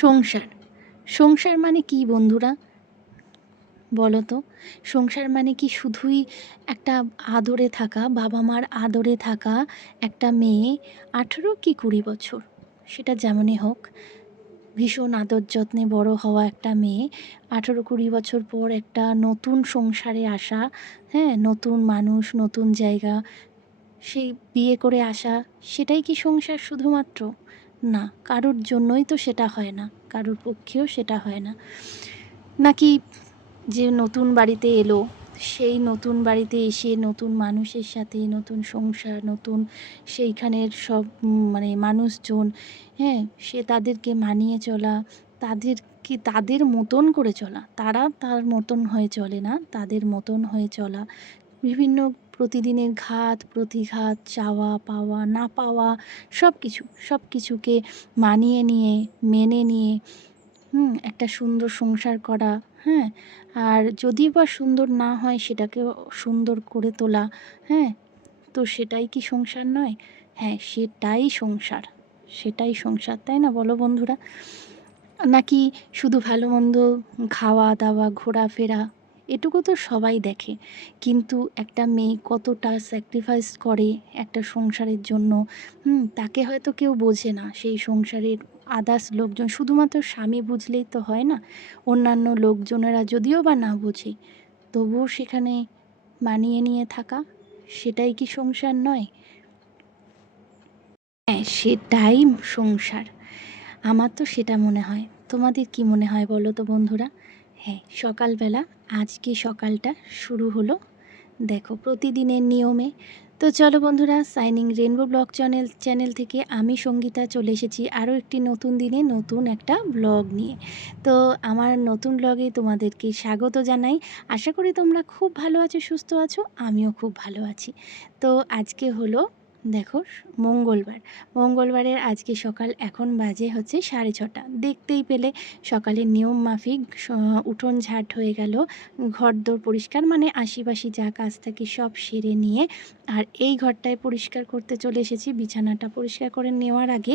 সংসার। সংসার মানে কি বন্ধুরা? বলো তো? সংসার মানে কি শুধুই একটা আদরে থাকা, বাবা মার আদরে থাকা একটা মেয়ে ১৮ কি ২০ বছর, সেটা যেমনই হোক, ভীষণ আদর যত্নে বড় হওয়া একটা মেয়ে ১৮-২০ বছর পর একটা নতুন সংসারে আসা, হ্যাঁ? নতুন মানুষ, নতুন জায়গা, সেই বিয়ে করে আসা, সেটাই কি সংসার শুধুমাত্র? না, কারোর জন্যই তো সেটা হয় না। কারোর পক্ষেও সেটা হয় না। নাকি যে নতুন বাড়িতে এলো, সেই নতুন বাড়িতে এসে নতুন মানুষের সাথে নতুন সংসার, নতুন সেইখানের সব মানে মানুষজন, হ্যাঁ? সে তাদেরকে মানিয়ে চলা, তাদেরকে তাদের মতন করে চলা। তারা তার মতন হয়ে চলে না, তাদের মতন হয়ে চলা। বিভিন্ন প্রতিদিনের ঘাত প্রতিঘাত, চাওয়া পাওয়া, না পাওয়া, সব কিছুকে মানিয়ে নিয়ে, মেনে নিয়ে একটা সুন্দর সংসার করা, হ্যাঁ? আর যদিও বা সুন্দর না হয় সেটাকেও সুন্দর করে তোলা, হ্যাঁ? তো সেটাই কি সংসার নয়? হ্যাঁ, সেটাই সংসার। সেটাই সংসার, তাই না বলো বন্ধুরা? নাকি শুধু ভালো-মন্দ খাওয়া-দাওয়া, ঘোরাফেরা এটুকু তো সবাই দেখে। কিন্তু একটা মেয়ে কতটা স্যাক্রিফাইস করে একটা সংসারের জন্য, তাকে হয়তো কেউ বোঝে না। সেই সংসারের আদার্স লোকজন, শুধুমাত্র স্বামী বুঝলেই তো হয় না। অন্যান্য লোকজনেরা যদিও বা না বোঝে, তবুও সেখানে মানিয়ে নিয়ে থাকা, সেটাই কি সংসার নয়? হ্যাঁ, সেটাই সংসার। আমার তো সেটা মনে হয়। তোমাদের কি মনে হয় বলো তো বন্ধুরা? হ্যাঁ, সকালবেলা আজকে সকালটা শুরু হলো দেখো প্রতিদিনের নিয়মে। তো চলো বন্ধুরা, সাইনিং রেনবো ব্লগ চ্যানেল থেকে আমি সঙ্গীতা চলে এসেছি আরও একটি নতুন দিনে নতুন একটা ব্লগ নিয়ে। তো আমার নতুন ব্লগে তোমাদেরকে স্বাগত জানাই। আশা করি তোমরা খুব ভালো আছো, সুস্থ আছো। আমিও খুব ভালো আছি। তো আজকে হলো দেখো মঙ্গলবারের আজকে সকাল এখন বাজে হচ্ছে 6:30। দেখতেই পেলে সকালের নিয়ম মাফিক উঠোন ঝাঁট হয়ে গেল, ঘরদোর পরিষ্কার, মানে আশিপাশি যা কাজ থাকে সব সেরে নিয়ে আর এই ঘরটায় পরিষ্কার করতে চলে এসেছি। বিছানাটা পরিষ্কার করে নেওয়ার আগে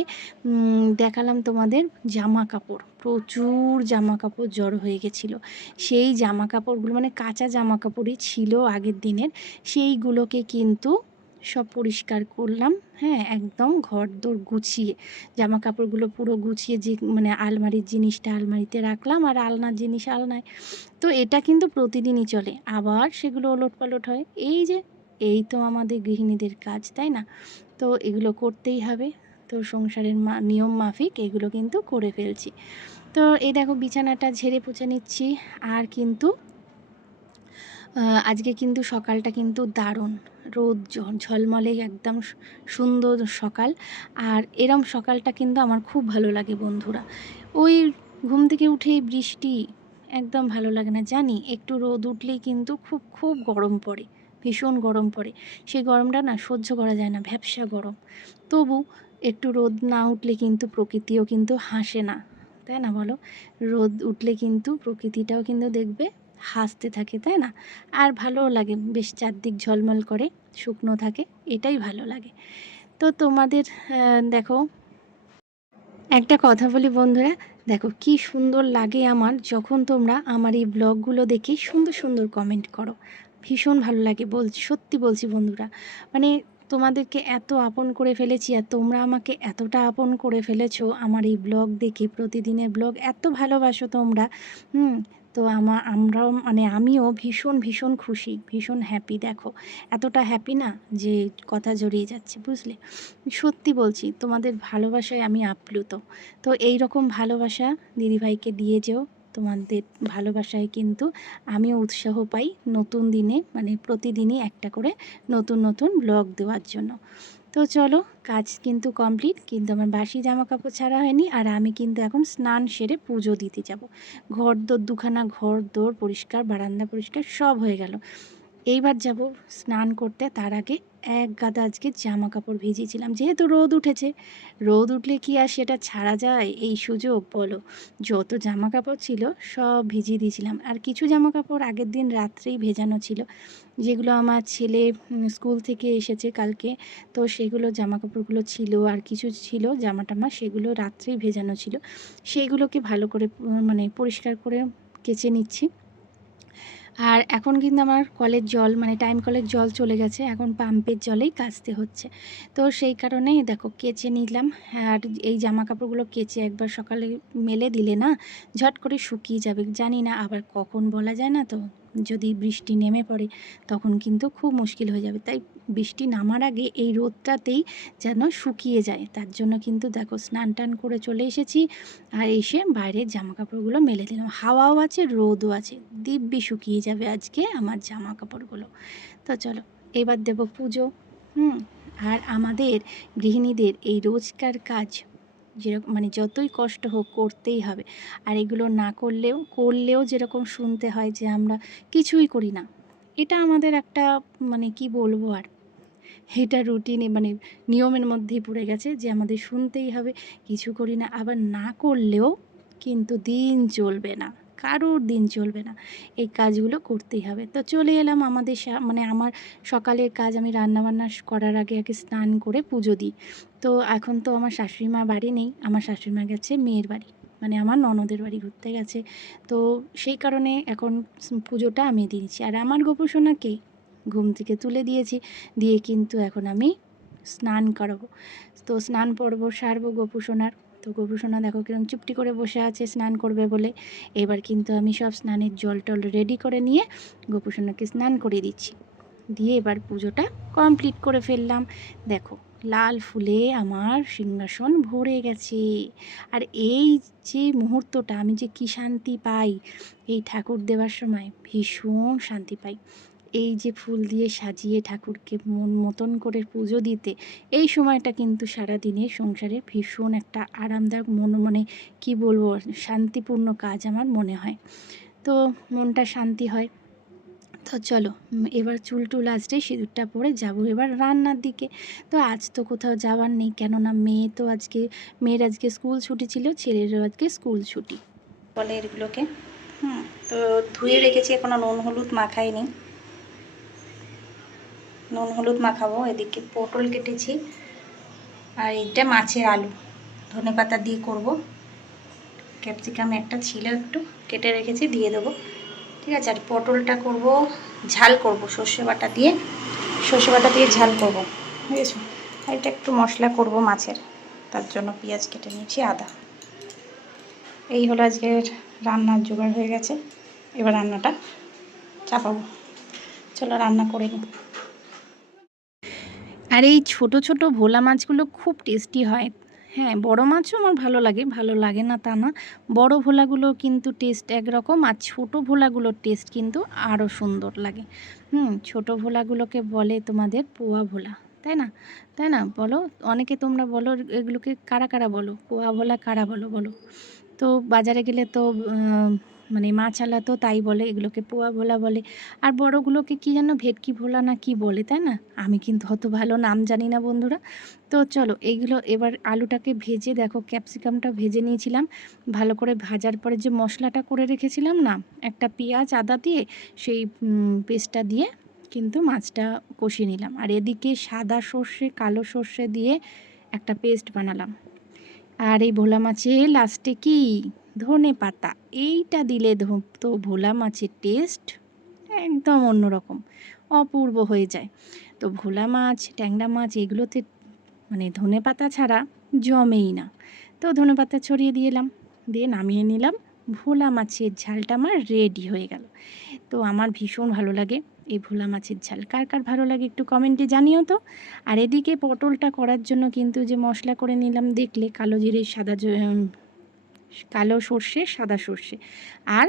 দেখালাম তোমাদের জামা কাপড়, প্রচুর জামা কাপড় জড়ো হয়ে গেছিলো। সেই জামা কাপড়গুলো মানে কাঁচা জামা কাপড়ই ছিল আগের দিনের, সেইগুলোকে কিন্তু সব পরিষ্কার করলাম। হ্যাঁ, একদম ঘরদোর গুছিয়ে জামা কাপড়গুলো পুরো গুছিয়ে, যে মানে আলমারির জিনিসটা আলমারিতে রাখলাম আর আলনার জিনিস আলনায়। তো এটা কিন্তু প্রতিদিনই চলে, আবার সেগুলো ওলটপালট হয়। এই তো আমাদের গৃহিণীদের কাজ, তাই না? তো এগুলো করতেই হবে। তো সংসারের নিয়ম মাফিক এগুলো কিন্তু করে ফেলছি। তো এই দেখো বিছানাটা ঝেড়ে পুছে নিচ্ছি। আর কিন্তু আজকে কিন্তু সকালটা কিন্তু দারুণ, রোদ ঝলমলে একদম সুন্দর সকাল। আর এরম সকালটা কিন্তু আমার খুব ভালো লাগে বন্ধুরা। ওই ঘুম থেকে উঠেই বৃষ্টি একদম ভালো লাগে না, জানি। একটু রোদ উঠলেই কিন্তু খুব খুব গরম পড়ে, ভীষণ গরম পড়ে। সেই গরমটা না সহ্য করা যায় না, ভ্যাপসা গরম। তবু একটু রোদ না উঠলে কিন্তু প্রকৃতিও কিন্তু হাসে না, তাই না বলো? রোদ উঠলে কিন্তু প্রকৃতিটাও কিন্তু দেখবে হাসতে থাকে, তাই না? আর ভালোও লাগে, বেশ চারদিক ঝলমল করে, শুকনো থাকে, এটাই ভালো লাগে। তো তোমাদের দেখো একটা কথা বলি বন্ধুরা, দেখো কি সুন্দর লাগে আমার যখন তোমরা আমার এই ব্লগগুলো দেখে সুন্দর সুন্দর কমেন্ট করো। ভীষণ ভালো লাগে, বলছি, সত্যি বলছি বন্ধুরা। মানে তোমাদেরকে এত আপন করে ফেলেছি আর তোমরা আমাকে এতটা আপন করে ফেলেছো আমার এই ব্লগ দেখে, প্রতিদিনের ব্লগ এত ভালোবাসো তোমরা। হুম তো আমরাও মানে আমিও ভীষণ ভীষণ খুশি, ভীষণ হ্যাপি। দেখো এতটা হ্যাপি না যে কথা জড়িয়ে যাচ্ছে, বুঝলে? সত্যি বলছি, তোমাদের ভালোবাসায় আমি আপ্লুত। তো এই রকম ভালোবাসা দিদিভাইকে দিয়ে যেও। তোমাদের ভালোবাসায় কিন্তু আমিও উৎসাহ পাই নতুন দিনে, মানে প্রতিদিনই একটা করে নতুন নতুন ব্লগ দেওয়ার জন্য। তো চলো, কাজ কিন্তু কমপ্লিট, কিন্তু আমার বাসি জামা কাপড় ছাড়া হয়নি। আর আমি কিন্তু এখন স্নান সেরে পুজো দিতে যাব। ঘর দোর পরিষ্কার, বারান্দা পরিষ্কার সব হয়ে গেল। এইবার যাব স্নান করতে, তার আগে এক গাদা আজকে জামা কাপড় ভিজিয়েছিলাম, যেহেতু রোদ উঠেছে। রোদ উঠলে কি আর সেটা ছাড়া যায় এই সুযোগ বলো? যত জামা কাপড় ছিল সব ভিজিয়ে দিয়েছিলাম, আর কিছু জামা কাপড় আগের দিন রাত্রেই ভেজানো ছিল, যেগুলো আমার ছেলে স্কুল থেকে এসেছে কালকে, তো সেগুলো জামা কাপড়গুলো ছিল, আর কিছু ছিল জামা টামা, সেগুলো রাত্রেই ভেজানো ছিল। সেইগুলোকে ভালো করে মানে পরিষ্কার করে কেচে নিচ্ছি। আর এখন কিন্তু আমার কলের জল, মানে টাইম কলের জল চলে গেছে, এখন পাম্পের জলেই কাচতে হচ্ছে। তো সেই কারণেই দেখো কেচে নিলাম। আর এই জামা কাপড়গুলো কেচে একবার সকালে মেলে দিলে না ঝট করে শুকিয়ে যাবে। জানি না আবার কখন বলা যায় না তো, যদি বৃষ্টি নেমে পড়ে তখন কিন্তু খুব মুশকিল হয়ে যাবে। তাই বৃষ্টি নামার আগে এই রোদটাতেই যেন শুকিয়ে যায়, তার জন্য কিন্তু দেখো স্নান টান করে চলে এসেছি, আর এসে বাইরের জামা কাপড়গুলো মেলে দিলাম। হাওয়াও আছে, রোদও আছে, দিব্যি শুকিয়ে যাবে আজকে আমার জামা কাপড়গুলো। তো চলো এবার দেব পুজো। আর আমাদের গৃহিণীদের এই রোজকার কাজ যেরকম, মানে যতই কষ্ট হোক করতেই হবে। আর এগুলো না করলেও যেরকম শুনতে হয় যে আমরা কিছুই করি না, এটা আমাদের একটা, মানে কি বলবো আর, এটা রুটিনে, মানে নিয়মের মধ্যেই পড়ে গেছে যে আমাদের শুনতেই হবে, কিছু করি না। আবার না করলেও কিন্তু দিন চলবে না, কারোর দিন চলবে না, এই কাজগুলো করতেই হবে। তো চলে এলাম আমাদের মানে আমার সকালের কাজ, আমি রান্নাবান্না করার আগে আগে স্নান করে পুজো দিই। তো এখন তো আমার শাশুড়ি মা বাড়ি নেই, আমার শাশুড়ি মা গেছে মেয়ের বাড়ি, মানে আমার ননদের বাড়ি ঘুরতে গেছে। তো সেই কারণে এখন পুজোটা আমি দিয়েছি, আর আমার গোপুসোনাকে ঘুম থেকে তুলে দিয়েছি, দিয়ে কিন্তু এখন আমি স্নান করাবো। তো স্নান পর্ব সারবো গোপুসোনার। তো গোপুসোনা দেখো কিরকম চুপটি করে বসে আছে স্নান করবে বলে। এবার কিন্তু আমি সব স্নানের জল টল রেডি করে নিয়ে গোপুসোনাকে স্নান করে দিচ্ছি, দিয়ে এবার পুজোটা কমপ্লিট করে ফেললাম। দেখো লাল ফুলে আমার সিংহাসন ভরে গেছে। আর এই যে মুহূর্তটা আমি যে কি শান্তি পাই, এই ঠাকুর দেওয়ার সময় ভীষণ শান্তি পাই। এই যে ফুল দিয়ে সাজিয়ে ঠাকুরকে মন মতন করে পুজো দিতে, এই সময়টা কিন্তু সারাদিনে সংসারে ভীষণ একটা আরামদায়ক, মানে কি বলবো, শান্তিপূর্ণ কাজ আমার মনে হয়। তো মনটা শান্তি হয়। তো চলো এবার চুল টুল আঁচড়ে সিঁদুরটা পরে যাবো এবার রান্নার দিকে। তো আজ তো কোথাও যাওয়ার নেই, কেননা মেয়ের আজকে স্কুল ছুটি ছিল, ছেলেরও আজকে স্কুল ছুটি। বলে এগুলোকে তো ধুয়ে রেখেছি, এখনো নুন হলুদ মাখাইনি, নুন হলুদ মাখাবো। এদিকে পটল কেটেছি, আর এটা মাছের আলু ধনেপাতা দিয়ে করব। ক্যাপসিকাম একটা ছিল একটু কেটে রেখেছি, দিয়ে দেবো, ঠিক আছে। আর পটলটা করব ঝাল করব, সর্ষে বাটা দিয়ে ঝাল করব, বুঝেছো। আর এটা একটু মশলা করব মাছের, তার জন্য পেঁয়াজ কেটে নিয়েছি, আদা। এই হলো আজকের রান্নার জোগাড় হয়ে গেছে, এবার রান্নাটা চাপাবো। চলো রান্না করে নিই। আর এই ছোট ছোট ভোলা মাছগুলো খুব টেস্টি হয়। হ্যাঁ, বড় মাছও আমার ভালো লাগে না তা না, বড় ভোলাগুলো কিন্তু টেস্ট একরকম, আর ছোট ভোলাগুলোর টেস্ট কিন্তু আরও সুন্দর লাগে। ছোট ভোলাগুলোকে বলে তোমাদের পোয়া ভোলা, তাই না বলো? অনেকে তোমরা বলো এগুলোকে, কারা কারা বলো পোয়া ভোলা, কারা বলো বলো? তো বাজারে গেলে তো মানে মাছালা তো তাই বলে, এগুলোকে পোয়া ভোলা বলে। আর বড়গুলোকে কি যেন ভেটকি ভোলা না কি বলে, তাই না? আমি কিন্তু অত ভালো নাম জানি না বন্ধুরা। তো চলো এইগুলো এবার আলুটাকে ভেজে, দেখো ক্যাপসিকামটা ভেজে নিয়েছিলাম, ভালো করে ভাজার পরে যে মশলাটা করে রেখেছিলাম না, একটা পেঁয়াজ আদা দিয়ে সেই পেস্টটা দিয়ে কিন্তু মাছটা কষিয়ে নিলাম। আর এদিকে সাদা সর্ষে কালো সর্ষে দিয়ে একটা পেস্ট বানালাম। আর এই ভোলা মাছে লাস্টে কি ধনেপাতা, এইটা দিলে তো ভোলা মাছের টেস্ট একদম অন্যরকম, অপূর্ব হয়ে যায়। তো ভোলা মাছ, ট্যাংরা মাছ এগুলোতে মানে ধনেপাতা ছাড়া জমেই না। তো ধনেপাতা ছড়িয়ে দিলাম, দিয়ে নামিয়ে নিলাম। ভোলা মাছের ঝালটা আমার রেডি হয়ে গেল। তো আমার ভীষণ ভালো লাগে এই ভোলা মাছের ঝাল, কার কার ভালো লাগে একটু কমেন্টে জানিও তো। আর এদিকে পটলটা করার জন্য কিন্তু যে মশলা করে নিলাম, দেখলে কালো জিরে, কালো সর্ষে, সাদা সর্ষে, আর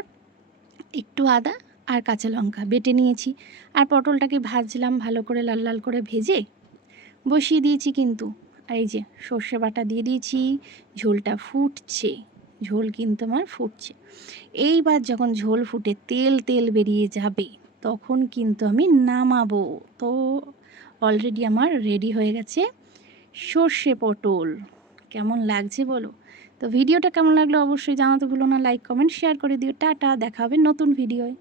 একটু আদা আর কাঁচা লঙ্কা বেটে নিয়েছি। আর পটলটাকে ভাজলাম ভালো করে, লাল লাল করে ভেজে বসিয়ে দিয়েছি কিন্তু। আর এই যে সর্ষে বাটা দিয়ে দিয়েছি, ঝোলটা ফুটছে, ঝোল কিন্তু আমার ফুটছে। এইবার যখন ঝোল ফুটে তেল তেল বেরিয়ে যাবে, তখন কিন্তু আমি নামাবো। তো অলরেডি আমার রেডি হয়ে গেছে সর্ষে পটল। কেমন লাগছে বলো? তো ভিডিওটা কেমন লাগলো অবশ্যই জানাতে ভুলো না, লাইক কমেন্ট শেয়ার করে দিও। টাটা, দেখা হবে নতুন ভিডিওয়।